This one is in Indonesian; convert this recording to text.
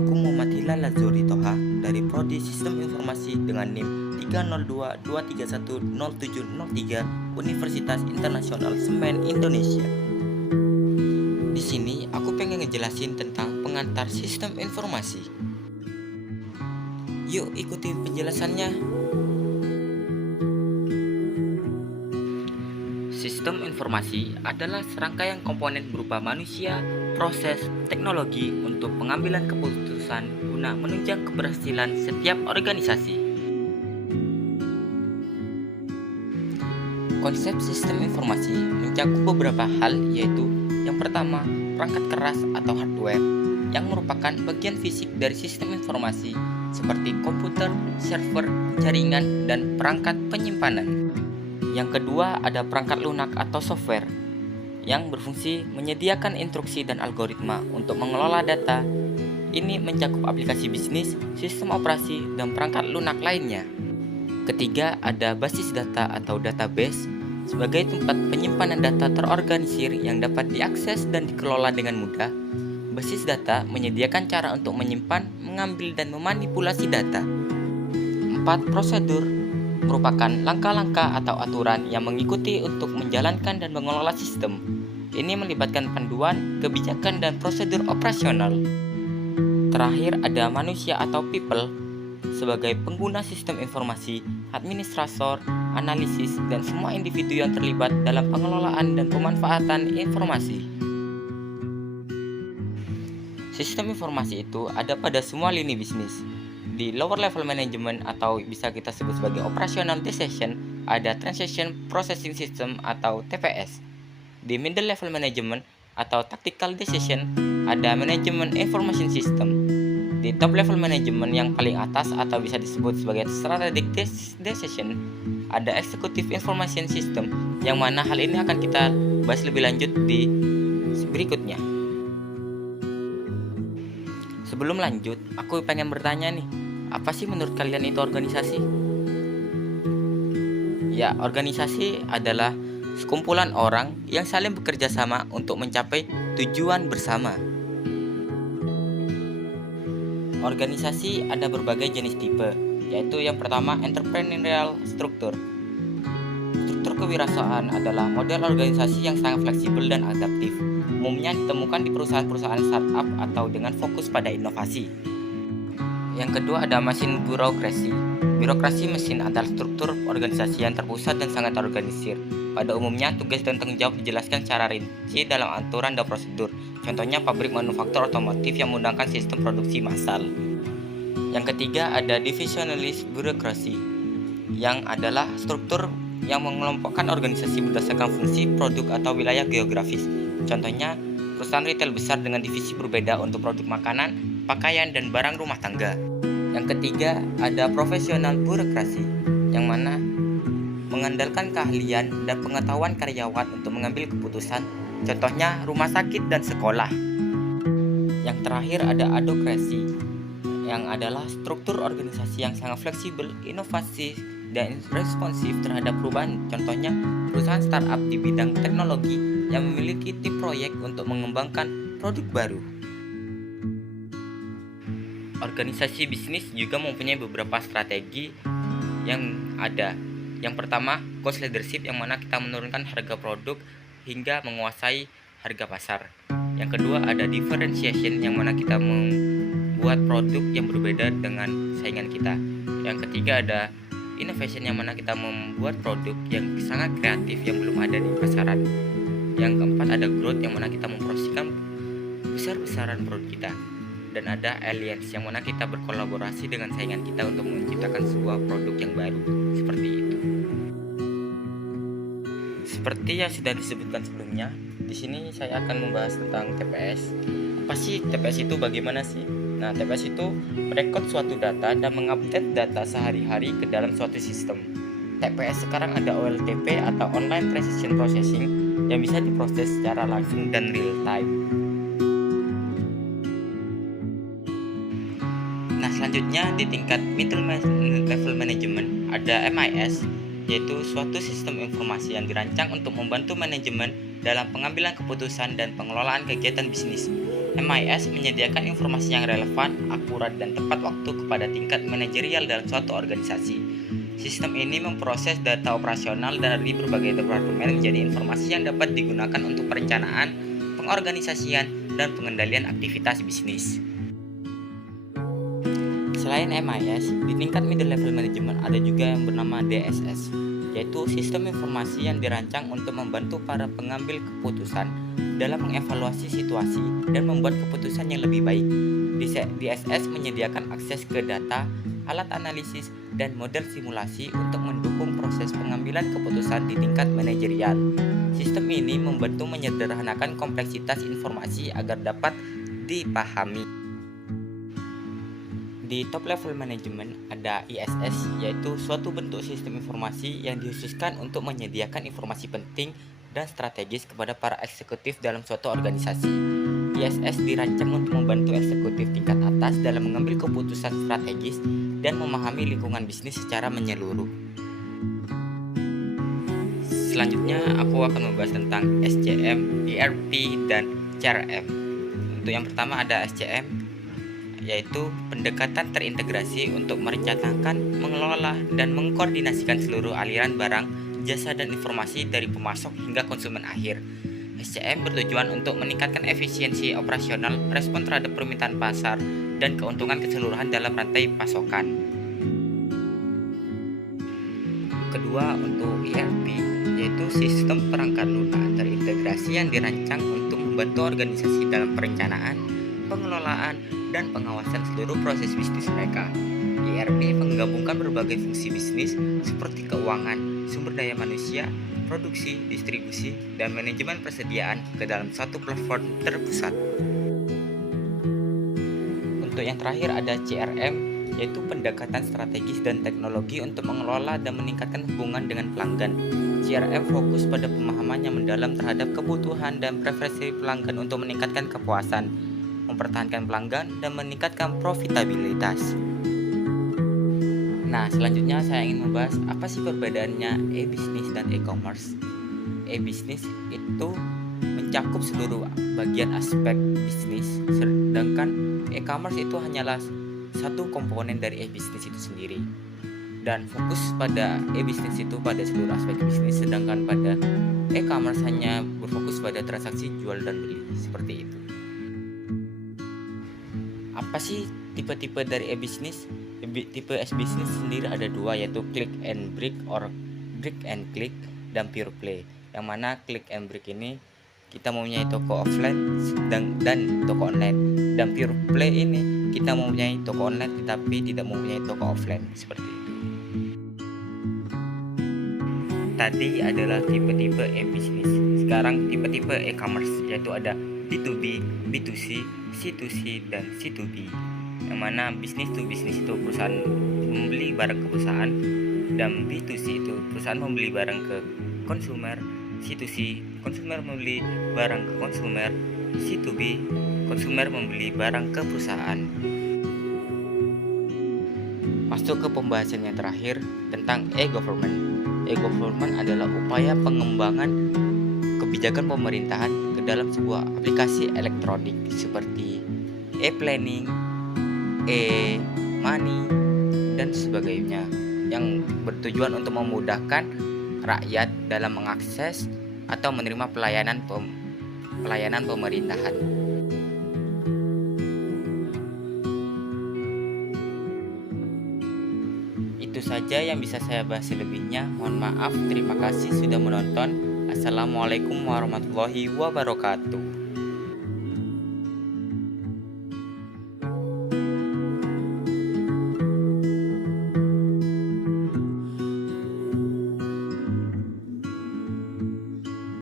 Nama aku Muhammad Hilal Lazuri Toha dari Prodi Sistem Informasi dengan NIM 30223107003 Universitas Internasional Semen Indonesia. Di sini aku pengen ngejelasin tentang pengantar sistem informasi. Yuk ikuti penjelasannya. Sistem informasi adalah serangkaian komponen berupa manusia, proses, teknologi untuk pengambilan keputusan guna menunjang keberhasilan setiap organisasi. Konsep sistem informasi mencakup beberapa hal, yaitu yang pertama, perangkat keras atau hardware yang merupakan bagian fisik dari sistem informasi seperti komputer, server, jaringan, dan perangkat penyimpanan. Yang kedua, ada perangkat lunak atau software yang berfungsi menyediakan instruksi dan algoritma untuk mengelola data. Ini mencakup aplikasi bisnis, sistem operasi, dan perangkat lunak lainnya. Ketiga, ada basis data atau database sebagai tempat penyimpanan data terorganisir yang dapat diakses dan dikelola dengan mudah. Basis data menyediakan cara untuk menyimpan, mengambil, dan memanipulasi data. 4. Prosedur merupakan langkah-langkah atau aturan yang mengikuti untuk menjalankan dan mengelola sistem. Ini melibatkan panduan, kebijakan, dan prosedur operasional. Terakhir, ada manusia atau people sebagai pengguna sistem informasi, administrator, analisis, dan semua individu yang terlibat dalam pengelolaan dan pemanfaatan informasi. Sistem informasi itu ada pada semua lini bisnis. Di lower level management atau bisa kita sebut sebagai operational decision, ada transaction processing system atau TPS. Di middle level management atau tactical decision, ada management information system. Di top level management yang paling atas atau bisa disebut sebagai strategic decision, ada executive information system, yang mana hal ini akan kita bahas lebih lanjut di berikutnya. Sebelum lanjut, aku pengen bertanya nih, apa sih menurut kalian itu organisasi? Ya, organisasi adalah sekumpulan orang yang saling bekerja sama untuk mencapai tujuan bersama. Organisasi ada berbagai jenis tipe, yaitu yang pertama entrepreneurial structure. Struktur kewirausahaan adalah model organisasi yang sangat fleksibel dan adaptif. Umumnya ditemukan di perusahaan-perusahaan startup atau dengan fokus pada inovasi. Yang kedua, ada mesin birokrasi. Birokrasi mesin adalah struktur organisasi yang terpusat dan sangat terorganisir. Pada umumnya, tugas dan tanggung jawab dijelaskan secara rinci dalam aturan dan prosedur. Contohnya pabrik manufaktur otomotif yang menggunakan sistem produksi massal. Yang ketiga, ada divisionalis birokrasi, yang adalah struktur yang mengelompokkan organisasi berdasarkan fungsi, produk, atau wilayah geografis. Contohnya, perusahaan retail besar dengan divisi berbeda untuk produk makanan, pakaian, dan barang rumah tangga. Yang ketiga, ada profesional birokrasi, yang mana mengandalkan keahlian dan pengetahuan karyawan untuk mengambil keputusan, contohnya rumah sakit dan sekolah. Yang terakhir, ada adhokrasi, yang adalah struktur organisasi yang sangat fleksibel, inovatif, dan responsif terhadap perubahan, contohnya perusahaan startup di bidang teknologi yang memiliki tim proyek untuk mengembangkan produk baru. Organisasi bisnis juga mempunyai beberapa strategi yang ada. Yang pertama, cost leadership, yang mana kita menurunkan harga produk hingga menguasai harga pasar. Yang kedua, ada differentiation, yang mana kita membuat produk yang berbeda dengan saingan kita. Yang ketiga, ada innovation, yang mana kita membuat produk yang sangat kreatif yang belum ada di pasaran. Yang keempat, ada growth, yang mana kita mempromosikan besar-besaran produk kita. Dan ada alliance, yang mana kita berkolaborasi dengan saingan kita untuk menciptakan sebuah produk yang baru. Seperti itu. Seperti yang sudah disebutkan sebelumnya, di sini saya akan membahas tentang TPS. Apa sih TPS itu, bagaimana sih? Nah, TPS itu merekod suatu data dan mengupdate data sehari-hari ke dalam suatu sistem. TPS sekarang ada OLTP atau Online Transaction Processing yang bisa diproses secara langsung dan real time. Nah, selanjutnya di tingkat middle level management ada MIS, yaitu suatu sistem informasi yang dirancang untuk membantu manajemen dalam pengambilan keputusan dan pengelolaan kegiatan bisnis. MIS menyediakan informasi yang relevan, akurat, dan tepat waktu kepada tingkat manajerial dalam suatu organisasi. Sistem ini memproses data operasional dari berbagai departemen menjadi informasi yang dapat digunakan untuk perencanaan, pengorganisasian, dan pengendalian aktivitas bisnis. Selain MIS, di tingkat middle level management ada juga yang bernama DSS, yaitu sistem informasi yang dirancang untuk membantu para pengambil keputusan dalam mengevaluasi situasi dan membuat keputusan yang lebih baik. DSS menyediakan akses ke data, alat analisis, dan model simulasi untuk mendukung proses pengambilan keputusan di tingkat manajerial. Sistem ini membantu menyederhanakan kompleksitas informasi agar dapat dipahami. Di top level management ada ISS, yaitu suatu bentuk sistem informasi yang dikhususkan untuk menyediakan informasi penting dan strategis kepada para eksekutif dalam suatu organisasi. ISS dirancang untuk membantu eksekutif tingkat atas dalam mengambil keputusan strategis dan memahami lingkungan bisnis secara menyeluruh. Selanjutnya, aku akan membahas tentang SCM, ERP, dan CRM. Untuk yang pertama ada SCM, yaitu pendekatan terintegrasi untuk merencanakan, mengelola, dan mengkoordinasikan seluruh aliran barang, jasa, dan informasi dari pemasok hingga konsumen akhir. SCM bertujuan untuk meningkatkan efisiensi operasional, respon terhadap permintaan pasar, dan keuntungan keseluruhan dalam rantai pasokan. Kedua, untuk ERP, yaitu sistem perangkat lunak terintegrasi yang dirancang untuk membantu organisasi dalam perencanaan, pengelolaan, dan pengawasan seluruh proses bisnis mereka. ERP menggabungkan berbagai fungsi bisnis seperti keuangan, sumber daya manusia, produksi, distribusi, dan manajemen persediaan ke dalam satu platform terpusat. Untuk yang terakhir ada CRM, yaitu pendekatan strategis dan teknologi untuk mengelola dan meningkatkan hubungan dengan pelanggan. CRM fokus pada pemahaman yang mendalam terhadap kebutuhan dan preferensi pelanggan untuk meningkatkan kepuasan, mempertahankan pelanggan, dan meningkatkan profitabilitas. Nah, selanjutnya saya ingin membahas apa sih perbedaannya e-business dan e-commerce. E-business itu mencakup seluruh bagian aspek bisnis, sedangkan e-commerce itu hanyalah satu komponen dari e-business itu sendiri. Dan fokus pada e-business itu pada seluruh aspek bisnis, sedangkan pada e-commerce hanya berfokus pada transaksi jual dan beli, seperti itu. Apa sih tipe-tipe dari e-business? Tipe e-business sendiri ada dua, yaitu click and brick or brick and click dan pure play. Yang mana click and brick ini kita mempunyai toko offline dan toko online, dan pure play ini kita mempunyai toko online tetapi tidak mempunyai toko offline, seperti itu. Tadi adalah tipe-tipe e-business. Sekarang tipe-tipe e-commerce, yaitu ada B2B, B2C, C2C, dan C2B. Yang mana bisnis to bisnis itu perusahaan membeli barang ke perusahaan, dan B2C itu perusahaan membeli barang ke konsumer, C2C konsumer membeli barang ke konsumer, C2B konsumer membeli barang ke perusahaan. Masuk ke pembahasan yang terakhir tentang e-government. E-government adalah upaya pengembangan kebijakan pemerintahan ke dalam sebuah aplikasi elektronik seperti e-planning, e-money, dan sebagainya, yang bertujuan untuk memudahkan rakyat dalam mengakses atau menerima pelayanan pemerintahan. Itu saja yang bisa saya bahas selebihnya. Mohon maaf, terima kasih sudah menonton. Assalamualaikum warahmatullahi wabarakatuh.